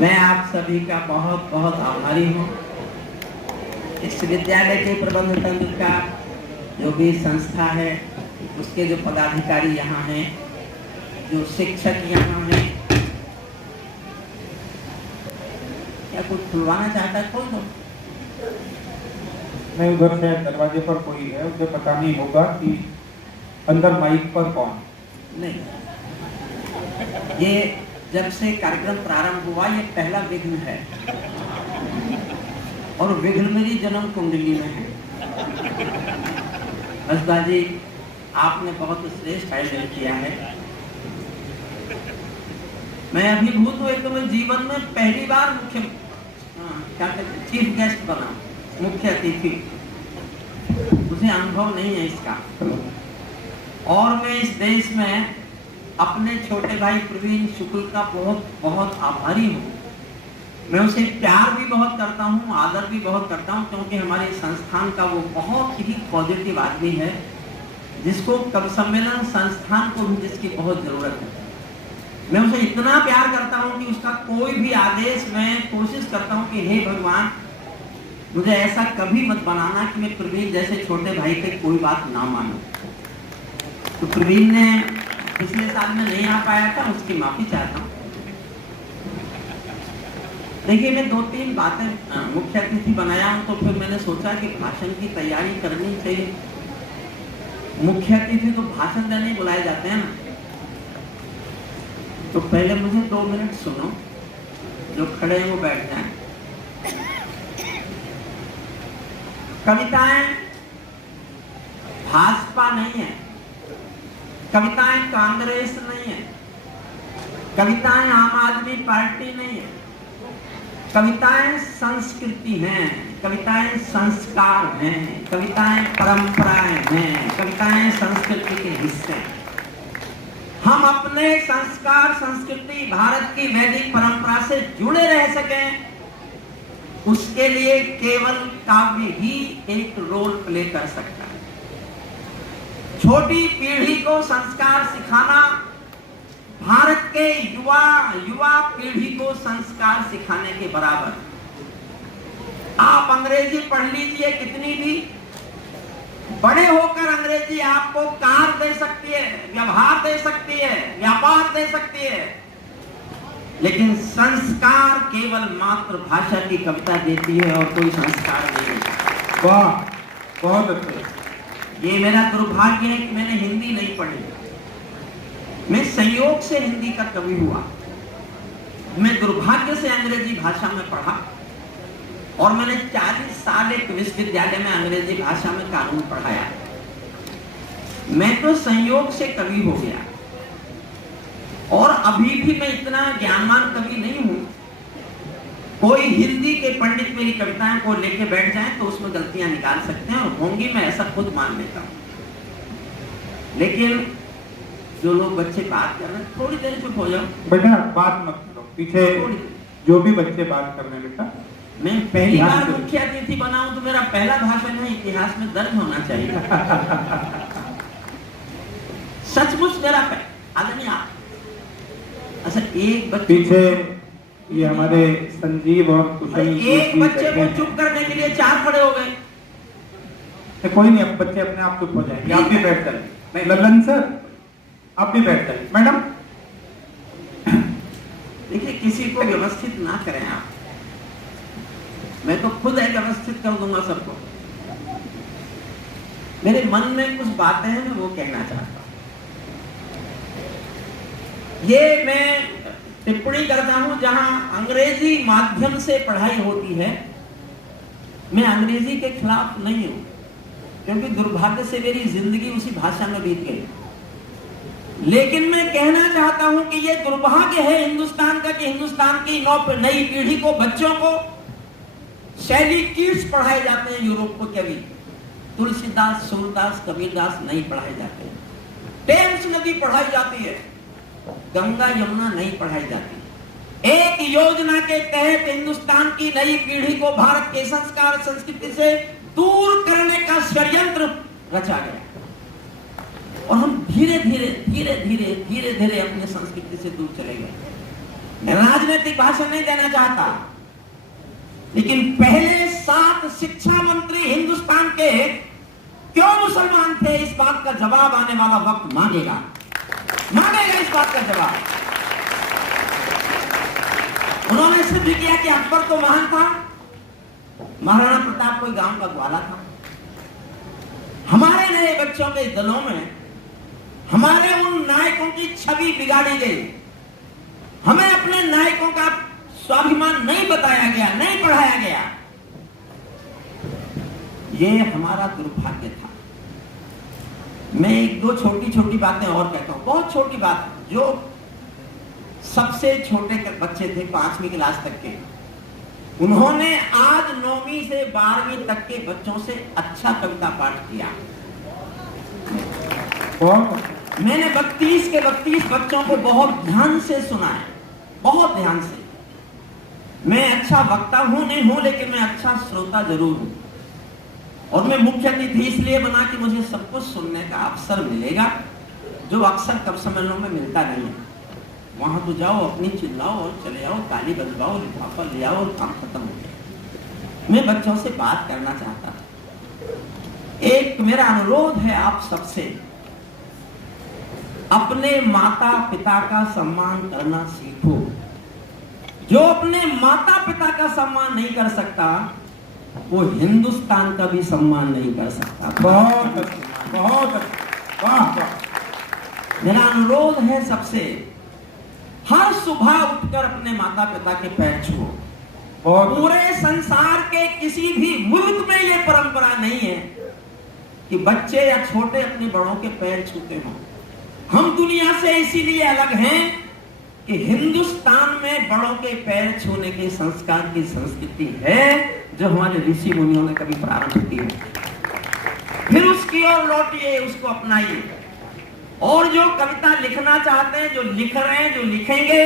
मैं आप सभी का बहुत बहुत आभारी हूँ। इस विद्यालय के प्रबंध तंत्र का जो भी संस्था है, उसके जो पदाधिकारी यहाँ हैं, जो शिक्षक यहाँ हैं। क्या कुछ खुलवाना चाहता है? खोल दो। नहीं, उधर से दरवाजे पर कोई है, उसे पता नहीं होगा कि अंदर माइक पर कौन। नहीं, ये जब से कार्यक्रम प्रारंभ हुआ ये पहला विघ्न है, और विघ्न मेरी जन्म कुंडली में है। हंसदाजी, आपने बहुत श्रेष्ठ आयोजन किया है। मैं अभिभूत हूँ। तो मैं जीवन में पहली बार चीफ गेस्ट बना, मुख्य अतिथि। मुझे अनुभव नहीं है इसका, और मैं इस देश में अपने छोटे भाई प्रवीण शुक्ल का बहुत बहुत आभारी हूँ। मैं उसे प्यार भी बहुत करता हूँ, आदर भी बहुत करता हूँ, क्योंकि हमारे संस्थान का वो बहुत ही पॉजिटिव आदमी है, जिसको कवि सम्मेलन संस्थान को भी जिसकी बहुत जरूरत है। मैं उसे इतना प्यार करता हूँ कि उसका कोई भी आदेश मैं कोशिश करता हूँ कि हे भगवान, मुझे ऐसा कभी मत बनाना कि मैं प्रवीण जैसे छोटे भाई पे कोई बात ना मानूं। तो प्रवीण ने पिछले साल में नहीं आ पाया था, उसकी माफी चाहता हूँ। देखिए, मैं 2-3 बातें मुख्य अतिथि बनाया हूँ, तो फिर मैंने सोचा कि भाषण की तैयारी करनी चाहिए। मुख्य अतिथि तो भाषण देने बुलाए जाते हैं ना, तो पहले मुझे 2 मिनट सुनो, जो खड़े हैं वो बैठ जाएं। कविताएं भाजपा नहीं है, कविताएं कांग्रेस नहीं है, कविताएं आम आदमी पार्टी नहीं है। कविताएं संस्कृति हैं, कविताएं संस्कार हैं, कविताएं परंपराएं हैं, कविताएं संस्कृति के हिस्से हैं। हम अपने संस्कार, संस्कृति, भारत की वैदिक परंपरा से जुड़े रह सकें, उसके लिए केवल काव्य ही एक रोल प्ले कर सकता है। छोटी पीढ़ी को संस्कार सिखाना भारत के युवा पीढ़ी को संस्कार सिखाने के बराबर। आप अंग्रेजी पढ़ लीजिए कितनी भी, बड़े होकर अंग्रेजी आपको कार दे सकती है, व्यवहार दे सकती है, व्यापार दे सकती है, लेकिन संस्कार केवल मातृभाषा की कविता देती है और कोई संस्कार नहीं। वाह, बहुत अच्छा। ये मेरा दुर्भाग्य है कि मैंने हिंदी नहीं पढ़ी। मैं संयोग से हिंदी का कवि हुआ। मैं दुर्भाग्य से अंग्रेजी भाषा में पढ़ा, और मैंने 40 साल एक विश्वविद्यालय में अंग्रेजी भाषा में कानून पढ़ाया। मैं तो संयोग से कवि हो गया, और अभी भी मैं इतना ज्ञानवान कवि नहीं हूं। कोई हिंदी के पंडित मेरी कविताएं को लेके बैठ जाएं तो उसमें गलतियां निकाल सकते हैं, और होंगी, मैं ऐसा खुद मान लेता हूं। लेकिन जो लोग बच्चे बात कर रहे हैं, थोड़ी देर चुप हो जाओ बेटा, बात मत करो। पीछे जो भी बच्चे बात कर रहे हैं बेटा, मैं पहली बार मुख्य अतिथि बना हूं, तो मेरा पहला भाषण है, इतिहास में दर्ज होना चाहिए। सचमुच मेरा आदरणीय आप। अच्छा, एक बच्चे पीछे ये हमारे संजीव और कुशल, एक बच्चे को चुप करने के लिए 4 खड़े हो गए। कोई नहीं, अब बच्चे अपने आप चुप हो जाएंगे। आप भी बैठ जाइए। ललन सर, आप भी बैठ जाइए। मैडम, देखिए, किसी को व्यवस्थित ना करें आप। मैं तो खुद एक व्यवस्थित कर दूंगा सबको। मेरे मन में कुछ बातें हैं, मैं वो कहना चाहता हूं। ये मैं टिप्पणी करता हूं जहां अंग्रेजी माध्यम से पढ़ाई होती है। मैं अंग्रेजी के खिलाफ नहीं हूं, क्योंकि दुर्भाग्य से मेरी जिंदगी उसी भाषा में बीत गई। लेकिन मैं कहना चाहता हूं कि ये दुर्भाग्य है हिंदुस्तान का कि हिंदुस्तान की नई पीढ़ी को, बच्चों को शैली कीट्स पढ़ाए जाते हैं। यूरोप को कवि तुलसीदास, सूरदास, कबीरदास नहीं पढ़ाए जाते हैं। टेम्स नदी पढ़ाई जाती है, गंगा यमुना नहीं पढ़ाई जाती। एक योजना के तहत हिंदुस्तान की नई पीढ़ी को भारत के संस्कार, संस्कृति से दूर करने का षड्यंत्र रचा गया, और हम धीरे धीरे अपने संस्कृति से दूर चले गए। मैं राजनीतिक भाषण नहीं देना चाहता, लेकिन पहले 7 शिक्षा मंत्री हिंदुस्तान के क्यों मुसलमान थे, इस बात का जवाब आने वाला वक्त मांगेगा इस बात का जवाब। उन्होंने सिद्ध किया कि अकबर तो महान था, महाराणा प्रताप कोई गांव का ग्वाला था। हमारे नए बच्चों के दिलों में हमारे उन नायकों की छवि बिगाड़ी गई। हमें अपने नायकों का स्वाभिमान नहीं बताया गया, नहीं पढ़ाया गया। ये हमारा दुर्भाग्य था। मैं 1-2 छोटी बातें और कहता हूं, बहुत छोटी बात। जो सबसे छोटे बच्चे थे 5वीं क्लास तक के, उन्होंने आज 9वीं से 12वीं तक के बच्चों से अच्छा कविता पाठ किया। मैंने 32 के 32 बच्चों को बहुत ध्यान से सुना है, बहुत ध्यान से। मैं अच्छा वक्ता हूं नहीं हूं, लेकिन मैं अच्छा श्रोता जरूर हूं। और मैं मुख्य अतिथि इसलिए बना कि मुझे सब कुछ सुनने का अवसर मिलेगा, जो अक्सर कब सम्मेलनों में मिलता नहीं है। वहां तो जाओ, अपनी चिल्लाओ और चले आओ, ताली बजवाओ, लिफाफा ले आओ और काम खत्म हो गया। मैं बच्चों से बात करना चाहता हूं। एक मेरा अनुरोध है आप सबसे, अपने माता पिता का सम्मान करना सीखो। जो अपने माता पिता का सम्मान नहीं कर सकता, वो हिंदुस्तान का भी सम्मान नहीं कर सकता। बहुत वाह। मेरा अनुरोध है सबसे, हर सुबह उठकर अपने माता पिता के पैर छुओ। पूरे संसार के किसी भी मुल्क में ये परंपरा नहीं है कि बच्चे या छोटे अपने बड़ों के पैर छूते हों। हम दुनिया से इसीलिए अलग हैं कि हिंदुस्तान में बड़ों के पैर छूने के संस्कार की संस्कृति है, जो हमारे ऋषि मुनियों ने कभी प्रारंभ की है। फिर उसकी ओर लौटिए, उसको अपनाइए। और जो कविता लिखना चाहते हैं, जो लिख रहे हैं, जो लिखेंगे,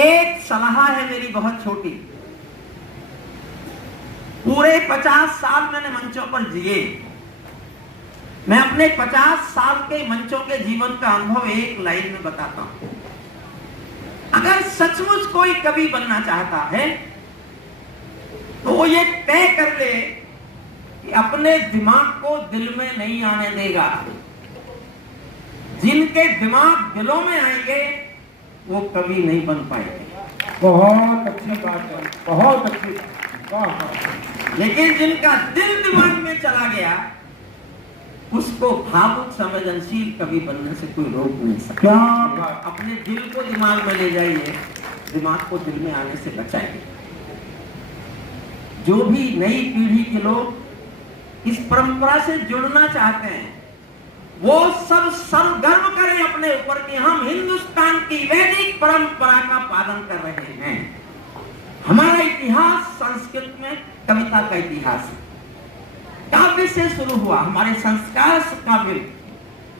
एक सलाह है मेरी बहुत छोटी। पूरे 50 साल मैंने मंचों पर जिए। मैं अपने 50 साल के मंचों के जीवन का अनुभव एक लाइन में बताता हूं। अगर सचमुच कोई कवि बनना चाहता है, तो वो ये तय कर ले कि अपने दिमाग को दिल में नहीं आने देगा। जिनके दिमाग दिलों में आएंगे, वो कवि नहीं बन पाएंगे। बहुत अच्छी बात है, बहुत अच्छी। लेकिन जिनका दिल दिमाग में चला गया, उसको भावुक संवेदनशील कवि बनने से कोई रोक नहीं सकता। क्या अपने दिल को दिमाग में ले जाइए, दिमाग को दिल में आने से बचाइए। जो भी नई पीढ़ी के लोग इस परंपरा से जुड़ना चाहते हैं, वो सब सर्वगर्व करें अपने ऊपर कि हम हिंदुस्तान की वैदिक परंपरा का पालन कर रहे हैं। हमारा इतिहास संस्कृत में कविता का इतिहास है। काव्य से शुरू हुआ, हमारे संस्कार काव्य।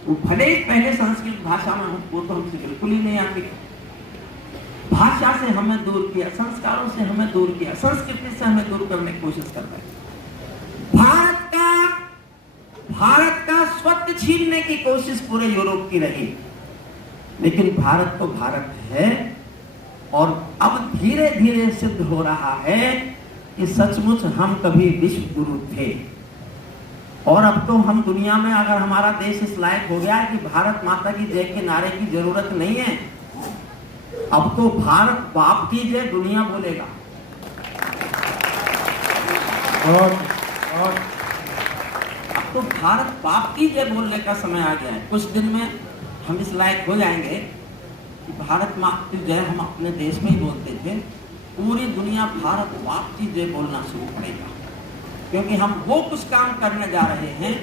वो भले ही पहले संस्कृत भाषा में वो तो हमसे बिल्कुल ही नहीं आती। भाषा से हमें दूर किया, संस्कारों से हमें दूर किया, संस्कृति से हमें दूर करने की कोशिश कर रहे हैं। भारत का स्वत्व छीनने की कोशिश पूरे यूरोप की रही। लेकिन भारत तो भारत है, और अब धीरे धीरे सिद्ध हो रहा है कि सचमुच हम कभी विश्व गुरु थे। और अब तो हम दुनिया में, अगर हमारा देश इस लायक हो गया है कि भारत माता की जय के नारे की जरूरत नहीं है, अब तो भारत बाप की जय दुनिया बोलेगा। अब तो भारत बाप की जय बोलने का समय आ गया है। कुछ दिन में हम इस लायक हो जाएंगे कि भारत माता की जय हम अपने देश में ही बोलते थे, पूरी दुनिया भारत बाप की जय बोलना शुरू करेगा। क्योंकि हम वो कुछ काम करने जा रहे हैं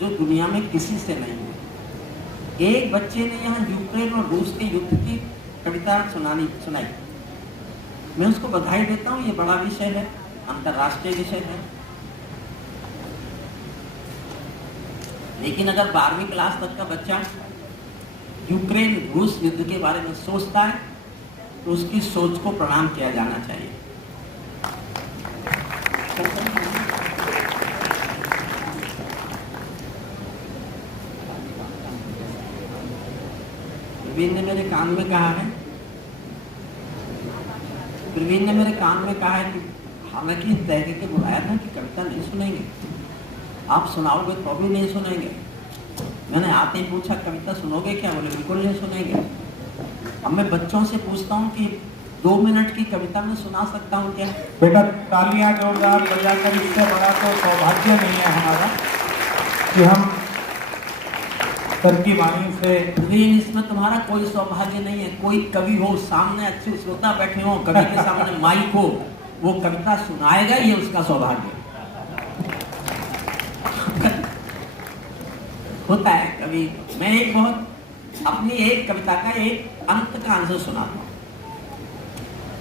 जो दुनिया में किसी से नहीं है। एक बच्चे ने यहाँ यूक्रेन और रूस के युद्ध की कविता सुनाई। मैं उसको बधाई देता हूँ। ये बड़ा विषय है, अंतर्राष्ट्रीय विषय है। लेकिन अगर 12वीं क्लास तक का बच्चा यूक्रेन रूस युद्ध के बारे में सोचता है, तो उसकी सोच को प्रणाम किया जाना चाहिए। ने मेरे कान में कहा है प्रवीण ने मेरे कान में कहा है कि हालांकि तय करके बुलाया था कि कविता नहीं सुनेंगे, आप सुनाओगे तो भी नहीं सुनेंगे। मैंने आते ही पूछा कविता सुनोगे क्या? बोले बिल्कुल नहीं सुनेंगे। अब मैं बच्चों से पूछता हूँ कि 2 मिनट की कविता में सुना सकता हूँ क्या? बेटा तालियां जोरदार बजाकर, इससे बड़ा तो सौभाग्य नहीं है हमारा कि हम तरकीबानी से। इसमें तुम्हारा कोई सौभाग्य नहीं है। कोई कवि हो, सामने अच्छे श्रोता बैठे हो, कवि के सामने माइक हो, वो कविता सुनाएगा, ये उसका सौभाग्य होता है। कवि मैं एक बहुत अपनी एक कविता का एक अंत का अंश सुनाता हूँ।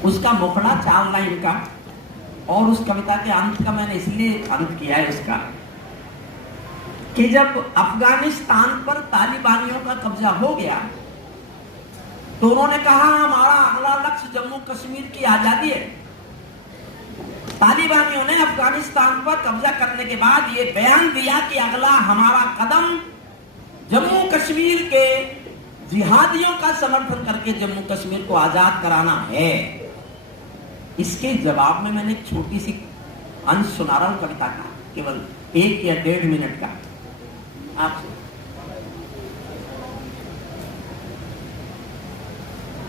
उसका मुखड़ा 4 लाइन का, और उस कविता के अंत का मैंने इसलिए अंत किया है उसका कि जब अफगानिस्तान पर तालिबानियों का कब्जा हो गया तो उन्होंने कहा हमारा अगला लक्ष्य जम्मू कश्मीर की आजादी है। तालिबानियों ने अफगानिस्तान पर कब्जा करने के बाद ये बयान दिया कि अगला हमारा कदम जम्मू कश्मीर के जिहादियों का समर्थन करके जम्मू कश्मीर को आजाद कराना है। इसके जवाब में मैंने एक छोटी सी अंश सुना रहा हूं कविता का, केवल 1 या 1.5 मिनट का। आप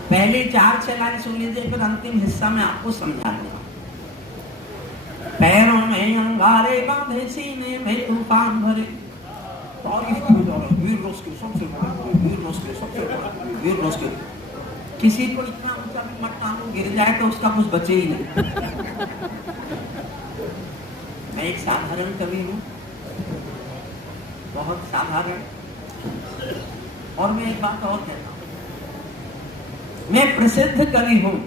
पहले 4-6 लाइन सुन लीजिए, फिर अंतिम हिस्सा में आपको समझा दूंगा। पैरों में अंगारे बांधे, सीने में तूफान भरे, तारीफ की जा रही वीर रोज के सबसे बड़ा, वीर रोज के सबसे बड़ा, वीर रोज के। किसी को इतना ऊंचा भी मत टांगो, गिर जाए तो उसका कुछ बचे ही नहीं। मैं एक साधारण कवि हूँ, बहुत साधारण। और मैं एक बात और कहता हूं, मैं प्रसिद्ध कवि हूं,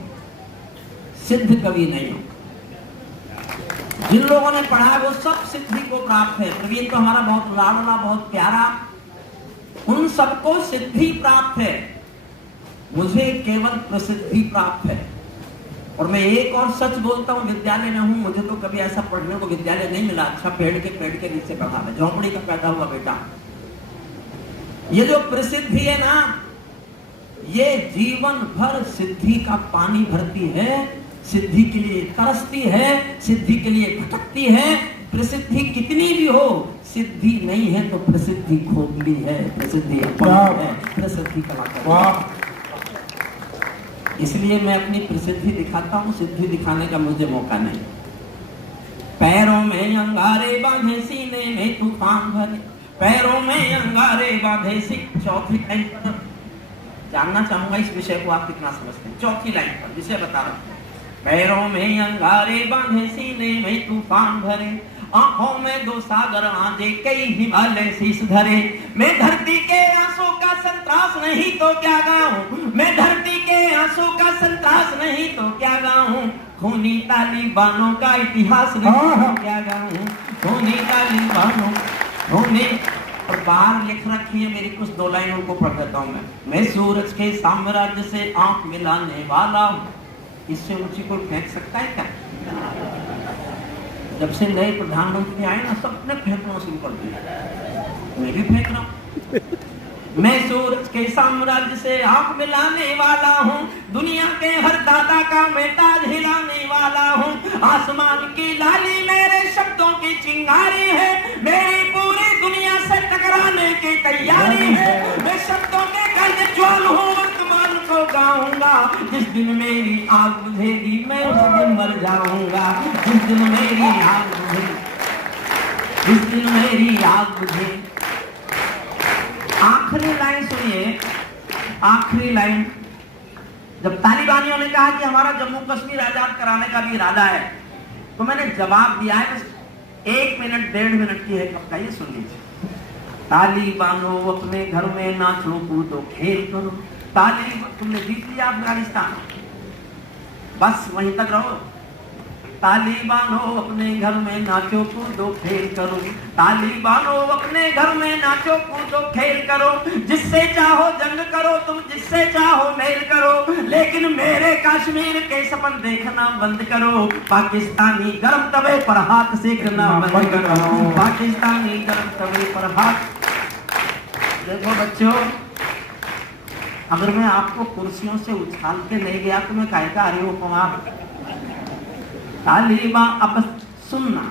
सिद्ध कवि नहीं हूं। जिन लोगों ने पढ़ा वो सब सिद्धि को प्राप्त है। प्रवीण तो हमारा बहुत लाडला, बहुत प्यारा, उन सबको सिद्धि प्राप्त है, मुझे केवल प्रसिद्धि प्राप्त है। और मैं एक और सच बोलता हूँ, विद्यालय में हूँ, मुझे तो कभी ऐसा पढ़ने को विद्यालय नहीं मिला। अच्छा पेड़ के नीचे पढ़ा, मैं झोंपड़ी का पैदा हुआ बेटा। ये जो प्रसिद्धि है ना, ये जीवन भर सिद्धि का पानी भरती है, सिद्धि के लिए तरसती है, सिद्धि के लिए भटकती है। प्रसिद्धि कितनी भी हो, सिद्धि नहीं है तो प्रसिद्धि खोखली है, प्रसिद्धि अपमान है, प्रसिद्धि कलाकार। इसलिए मैं अपनी प्रसिद्धि दिखाता हूँ, सिद्धि दिखाने का मुझे मौका नहीं। पैरों में अंगारे बांधे, सीने में तूफान भरे, पैरों में अंगारे बांधे। चौथी लाइन पर जानना चाहूंगा इस विषय को आप कितना समझते हैं। चौथी लाइन पर विषय बता रहा हूं। पैरों में अंगारे बांधे, सीने में तूफान भरे, आंखों में 2 सागर आंधे, कई हिमालय शीश धरे। मैं धरती के आंसू का संतरास नहीं तो क्या गाऊं, मैं धरती के आंसू का संतरास नहीं तो क्या गाऊं। खूनी तालिबानों का इतिहास नहीं तो क्या गाऊं, खूनी तालिबानों खूनी। और बाहर लिख रखी है मेरी कुछ 2 लाइनों को पढ़ देता हूं मैं सूरज के साम्राज्य से आंख मिलाने वाला हूं। इससे ऊंची कोई फेंक सकता है क्या? जब से नए प्रधानमंत्री आए ना, सबने फेंकना शुरू कर दिया, मैं भी फेंक रहा हूं। मैं सूरज के साम्राज्य से आंख मिलाने वाला हूँ, दुनिया के हर दादा का मैं ताज हिलाने वाला हूँ। आसमान की लाली मेरे शब्दों की चिंगारी है, मेरी पूरी दुनिया से टकराने की तैयारी है। मैं शब्दों के गर्द ज्वाल हूँ, वर्तमान को गाऊंगा। जिस दिन मेरी आग बुझेगी मैं उस दिन मर जाऊंगा। जिस दिन मेरी आग बुझेगी, जिस दिन मेरी आग बुझेगी। आखिरी लाइन सुनिए, आखिरी लाइन। जब तालिबानियों ने कहा कि हमारा जम्मू कश्मीर आजाद कराने का भी इरादा है, तो मैंने जवाब दिया है। 1 मिनट 1.5 मिनट की है कविता, ये सुन लीजिए। तालिबानों अपने घर में नाचो कूदो खेल करो, तालिबान तुमने जीत लिया अफगानिस्तान, बस वहीं तक रहो। तालिबानों अपने घर में नाचो कूदो खेल करो, तालिबानों अपने घर में नाचो कूदो खेल करो। जिससे चाहो जंग करो तुम, जिससे चाहो मेल करो, लेकिन मेरे कश्मीर के सपन देखना बंद करो। पाकिस्तानी गर्म तवे पर हाथ सेकना बंद करो, पाकिस्तानी गर्म तवे पर हाथ। देखो बच्चों, अगर मैं आपको कुर्सियों से उछाल के ले गया तो मैं काहे का हरिओम कुमार तालिबान अब सुनना,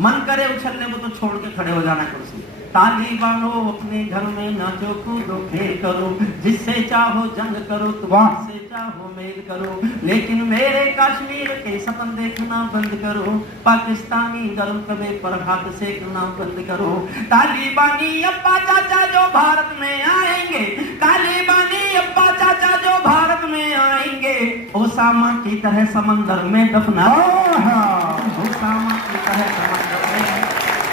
मन करे उछलने को तो छोड़ के खड़े हो जाना कुर्सी। तालिबानों अपने घर में नाचो कूदो खेल करो, जिससे चाहो जंग करो, तुमसे चाहो मेल करो, लेकिन मेरे कश्मीर के सपन देखना बंद करो, पाकिस्तानी गर्म तवे पर हाथ सेकना बंद करो। तालिबानी अब्बा चाचा जो भारत में आएंगे, तालिबानी अब्बा चाचा जो भारत में आएंगे, ओसामा की तरह समंदर में दफना, ओसामा की तरह समंदर में,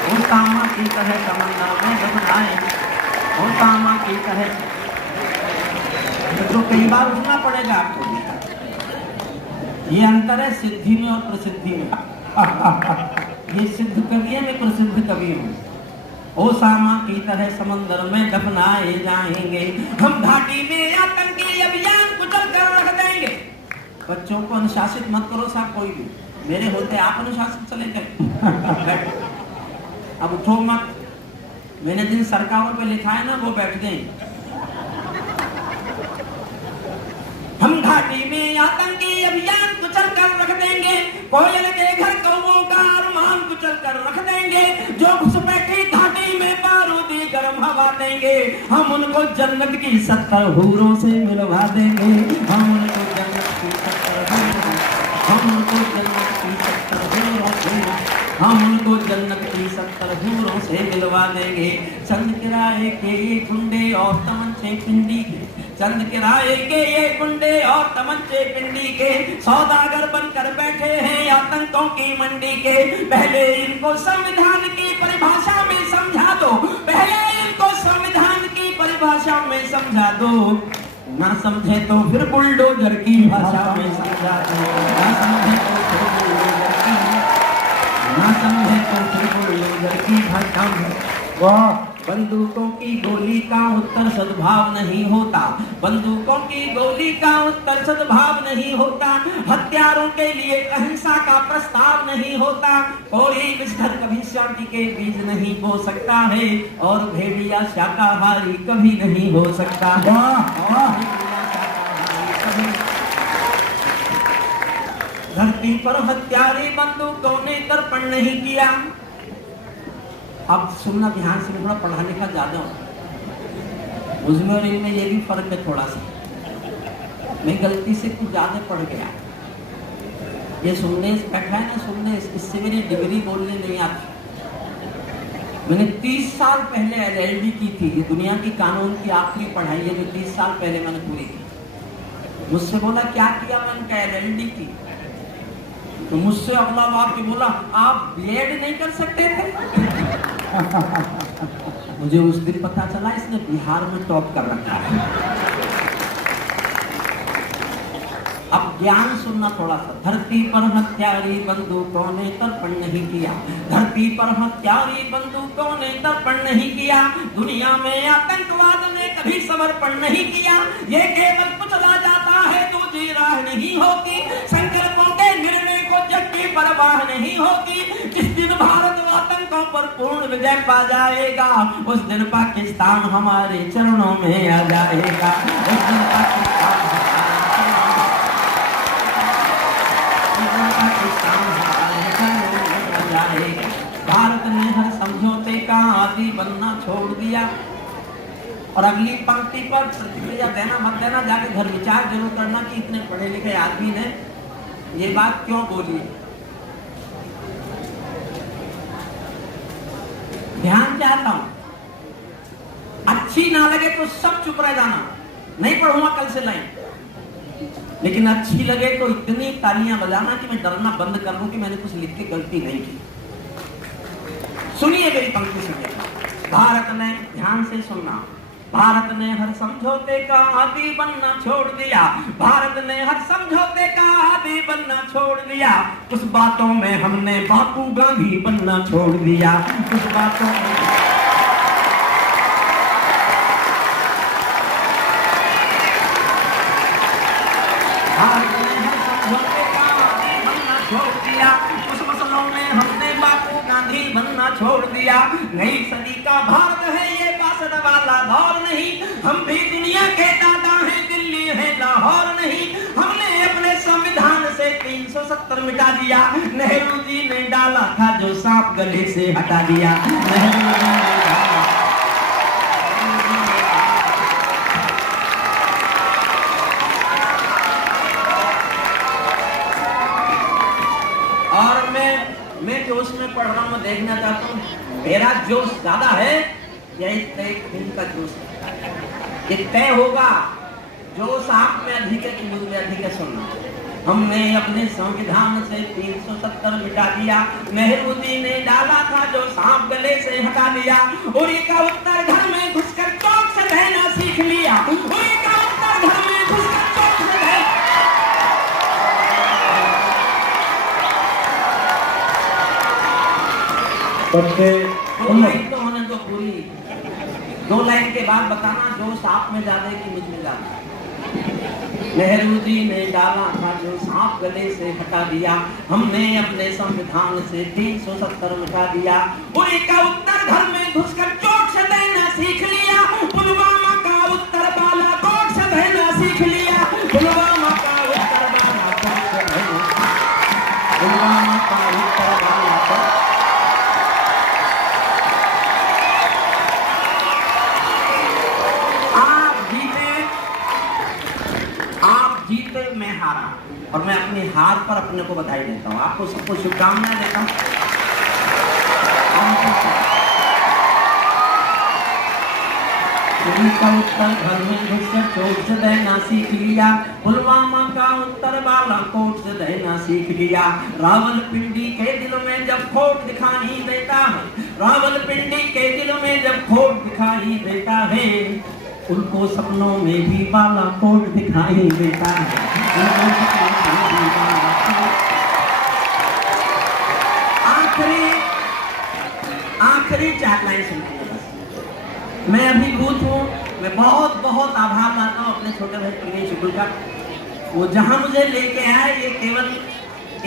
ओसामा की तरह समंदर में दफनाएंगे, ओसामा की तरह। तो कई बार उठना पड़ेगा आपको। ये अंतर है सिद्धि में और प्रसिद्धि में। ये सिद्ध कवि है, मैं प्रसिद्ध कवि हूँ। ओसामा की तरह समंदर में दफनाए जाएंगे, हम घाटी में आतंकी अभियान कुचल कर रख देंगे। बच्चों को अनुशासित मत करो साहब, कोई भी मेरे होते आप अनुशासित चले गए। अब उठो मत, मैंने जिन सरकारों पे लिखा है ना वो बैठ गए। हम घाटी में आतंकी अभियान कुचल कर रख देंगे, कोयल के घर कौवों का अरमान कुचल कर रख देंगे, जो घुसपैठी घाटी में बारूदी गर्म हवा देंगे, हम उनको जन्नत की 70 हूरों से मिलवा देंगे, हम उनको जन्नत की 70 हूरों, हम उनको जन्नत की 70 हूरों से, हम उनको जन्नत की 70 हूरों से मिलवा देंगे। चंद किराए के ये गुंडे और तमंचे पिंडी के, चंद किराए के ये गुंडे और तमंचे पिंडी के, सौदागर बनकर बैठे हैं आतंकों की मंडी के। पहले इनको संविधान की परिभाषा में समझा दो, पहले इनको संविधान की परिभाषा में समझा दो, ना समझे तो फिर बुलडोजर की भाषा में समझा दो, ना समझे तो फिर बुलडोजर की, ना समझे तो फिर बुलडोजर की भाषा में। वाह, बंदूकों की गोली का उत्तर सद्भाव नहीं होता, बंदूकों की गोली का उत्तर सद्भाव नहीं होता, हथियारों के लिए अहिंसा का प्रस्ताव नहीं होता, कोई विषधर कभी शांति के बीज नहीं बो सकता है, और भेड़िया शाकाहारी कभी नहीं हो सकता। धरती पर हत्यारे बंदूकों ने तर्पण नहीं किया। अब सुनना ध्यान से, थोड़ा पढ़ा लिखा ज्यादा हो, मुझमें और इनमें ये भी फर्क है थोड़ा सा, मैं गलती से कुछ ज्यादा पढ़ गया। ये सुनने बैठा है ना, सुनने इससे मेरी डिग्री बोलने नहीं आती। मैंने 30 साल पहले LLD की थी, ये दुनिया की कानून की आखिरी पढ़ाई है जो 30 साल पहले मैंने पूरी की। मुझसे बोला क्या किया, मैंने कहा LLD की। तो मुझसे अगला बात बोला आप B.Ed नहीं कर सकते थे। मुझे उस दिन पता चला इसने बिहार में टॉप कर रखा है। अब ज्ञान सुनना थोड़ा सा। धरती पर हत्यारी बंदूकों ने तर्पण नहीं किया, धरती पर हत्यारी बंदूकों ने तर्पण नहीं किया, दुनिया में आतंकवाद ने कभी समर्पण नहीं किया, ये केवल कुचला जाता है, दूसरी राह नहीं होती, संकल्पों के निर्णय को जग की परवाह नहीं होती। जिस दिन भारत आतंकों पर पूर्ण विजय पा जाएगा, उस दिन पाकिस्तान हमारे चरणों में आ जाएगा, उस दिन पाकिस्तान भारत ने हर समझौते का आदी बनना छोड़ दिया। और अगली पंक्ति पर प्रतिक्रिया देना मत देना, जाके घर विचार जरूर करना कि इतने पढ़े लिखे आदमी ने ये बात क्यों बोली। ध्यान चाहता हूं, अच्छी ना लगे तो सब चुप रह जाना, नहीं पढ़ूंगा कल से लाइन, लेकिन अच्छी लगे तो इतनी तालियां बजाना कि मैं डरना बंद कर दूं कि मैंने कुछ लिख के गलती नहीं की। सुनिए मेरी पंक्ति, सुनिए। भारत ने, ध्यान से सुनना, भारत ने हर समझौते का आदी बनना छोड़ दिया, भारत ने हर समझौते का आदी बनना छोड़ दिया, कुछ बातों में हमने बापू गांधी बनना छोड़ दिया, कुछ बातों में भारत ने हर समझौते का आदी बनना छोड़ दिया, कुछ मसलों में हमने बापू गांधी बनना छोड़ दिया। नई सदी का भारत है ये बासठ वाला दौर नहीं, हम भी दुनिया के दादा हैं, दिल्ली है लाहौर नहीं, हमने अपने संविधान से 300 370 मिटा दिया। नेहरू जी ने डाला था जो सांप गले से हटा दिया। नेहरू जी ने डाला। और मैं जोश में पढ़ रहा हूँ, देखना चाहता हूँ मेरा जोश ज्यादा है या इनका जोश ये तय होगा। जोश आप में अधिक है कि मुझ में अधिक है, सुनना। हमने अपने संविधान से 370 मिटा दिया। नेहरू जी ने डाला था जो सांप गले से हटा दिया। उरी का उत्तर घर में घुसकर चौक से रहना सीख लिया। उरी का उत्तर घर में घुसकर चौक से तो होने तो पूरी 2 लाइन के बाद बताना जो सांप में ज्यादा है कि मुझ में ज्यादा है। नेहरू जी ने डाला था जो सांप गले से हटा दिया। हमने अपने संविधान से 370 मिटा दिया। उरी का उत्तर घर में घुसकर चोट से देना सीख लिया। पुलवामा का उत्तर बालाकोट से देना सीख लिया। पुलवामा का उत्तर बालाकोट से देना। पुलवामा का उत्तर बालाकोट। जीते मैं हारा, और मैं अपनी हार पर अपने को बधाई देता हूँ। आपको सबको शुभकामनाएं देता हूँ। का उत्तर घर में घुसकर चोट से देना सीख लिया। पुलवामा का उत्तर बालाकोट से देना सीख लिया। रावलपिंडी के दिल में जब खोट दिखाई देता है, रावलपिंडी के दिल में जब खोट दिखाई देता है, उनको सपनों में भी बालाकोट दिखाई देता है। आखिरी 4 लाइन सुनिए बस। मैं अभिभूत हूँ। मैं बहुत बहुत आभार मानता हूँ अपने छोटे भाई प्रवीण शुक्ल का। वो जहाँ मुझे लेके आए, ये केवल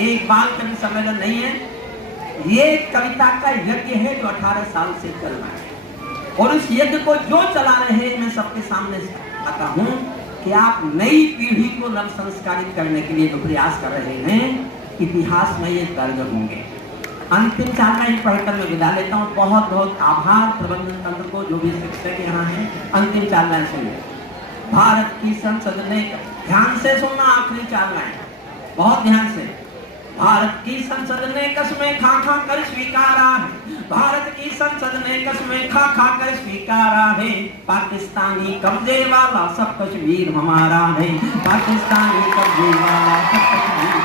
एक बाल कवि सम्मेलन नहीं है, ये कविता का यज्ञ है जो 18 साल से चल रहा है। और उस यज्ञ को जो चला रहे हैं, मैं सबके सामने आता हूँ कि आप नई पीढ़ी को नव संस्कारित करने के लिए जो प्रयास कर रहे हैं, इतिहास में ये दर्ज होंगे। अंतिम 4 लाइन पढ़कर मैं विदा लेता हूँ। बहुत बहुत आभार प्रबंधन तंत्र को, जो भी शिक्षक यहाँ हैं। अंतिम 4 लाइन सुनिए। भारत की संसद ने, ध्यान से सुनना, आखिरी 4 लाइन बहुत ध्यान से। भारत की संसद ने कस्में खा खा कर स्वीकारा है। भारत की संसद ने कस्में खा खा कर स्वीकारा है। पाकिस्तानी कब्जे वाला सब कश्मीर हमारा है। पाकिस्तानी कब्जे वाला सब कश्मीर।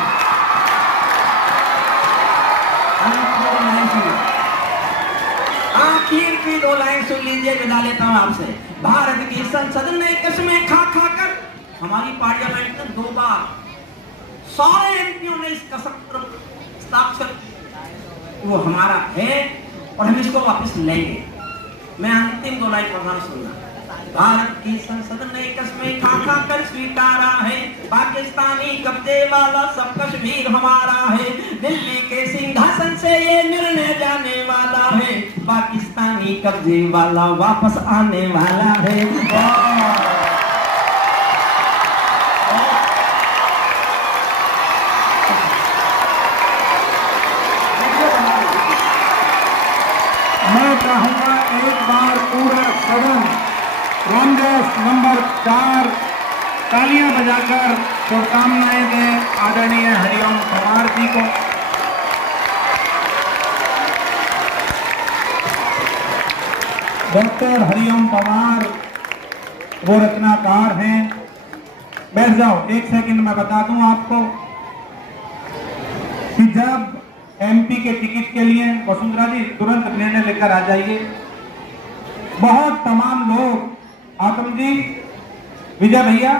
आखिर की 2 लाइन सुन लीजिए, विदा लेता हूँ आपसे। भारत की संसद ने कस्में खा खा कर, हमारी पार्लियामेंट ने 2 बार सारे एमपीओ ने इस कसम पर हस्ताक्षर, वो हमारा है और हम इसको वापस लेंगे। मैं अंतिम 2 लाइन पढ़ना सुनना। भारत की संसद ने कस्में खा खा कर स्वीकारा है। पाकिस्तानी कब्जे वाला सब कश्मीर हमारा है। दिल्ली के सिंहासन से ये निर्णय जाने वाला है। पाकिस्तानी कब्जे वाला वापस आने वाला है। मैं चाहूंगा एक बार पूरा सदन कांग्रेस नंबर 4 तालियां बजाकर शुभकामनाएं दें आदरणीय हरिओम पवार जी को। डॉक्टर हरिओम पवार वो रचनाकार हैं। बैठ जाओ, 1 सेकंड में बता दूं आपको कि जब एमपी के टिकट के लिए, वसुंधरा जी तुरंत निर्णय लेकर आ जाइए। बहुत तमाम लोग, आत्म जी, विजय भैया,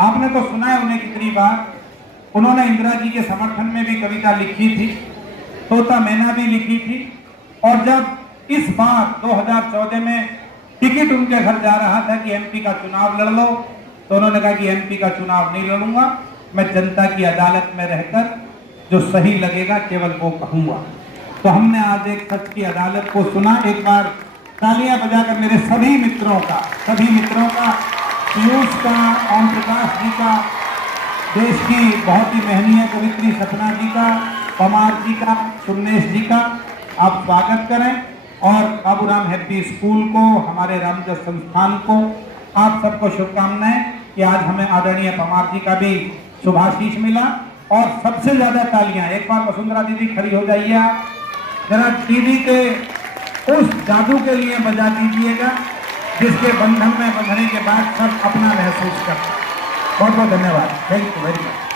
आपने तो सुना है उन्हें कितनी बार। उन्होंने इंदिरा जी के समर्थन में भी कविता लिखी थी, तोता मैना भी लिखी थी। और जब इस बार 2014 में टिकट उनके घर जा रहा था कि एमपी का चुनाव लड़ लो, तो उन्होंने कहा कि एमपी का चुनाव नहीं लड़ूंगा, मैं जनता की अदालत में रहकर जो सही लगेगा केवल वो कहूंगा। तो हमने आज एक सच की अदालत को सुना। एक बार तालियां बजाकर मेरे सभी मित्रों का, पीयूष का, ओम प्रकाश जी का, देश की बहुत ही महनीय कवित्री सपना जी का, पमार जी का, सुन्नेश जी का आप स्वागत करें और बाबूराम हैप्पी स्कूल को, हमारे रामजस संस्थान को आप सबको शुभकामनाएं कि आज हमें आदरणीय पमार जी का भी शुभाशीष मिला। और सबसे ज्यादा तालियां एक बार वसुंधरा दीदी खड़ी हो जाइए, आप जरा टीवी के उस जादू के लिए बजा दीजिएगा जिसके बंधन में बंधने के बाद सब अपना महसूस करते हैं। बहुत बहुत धन्यवाद। Thank you very much.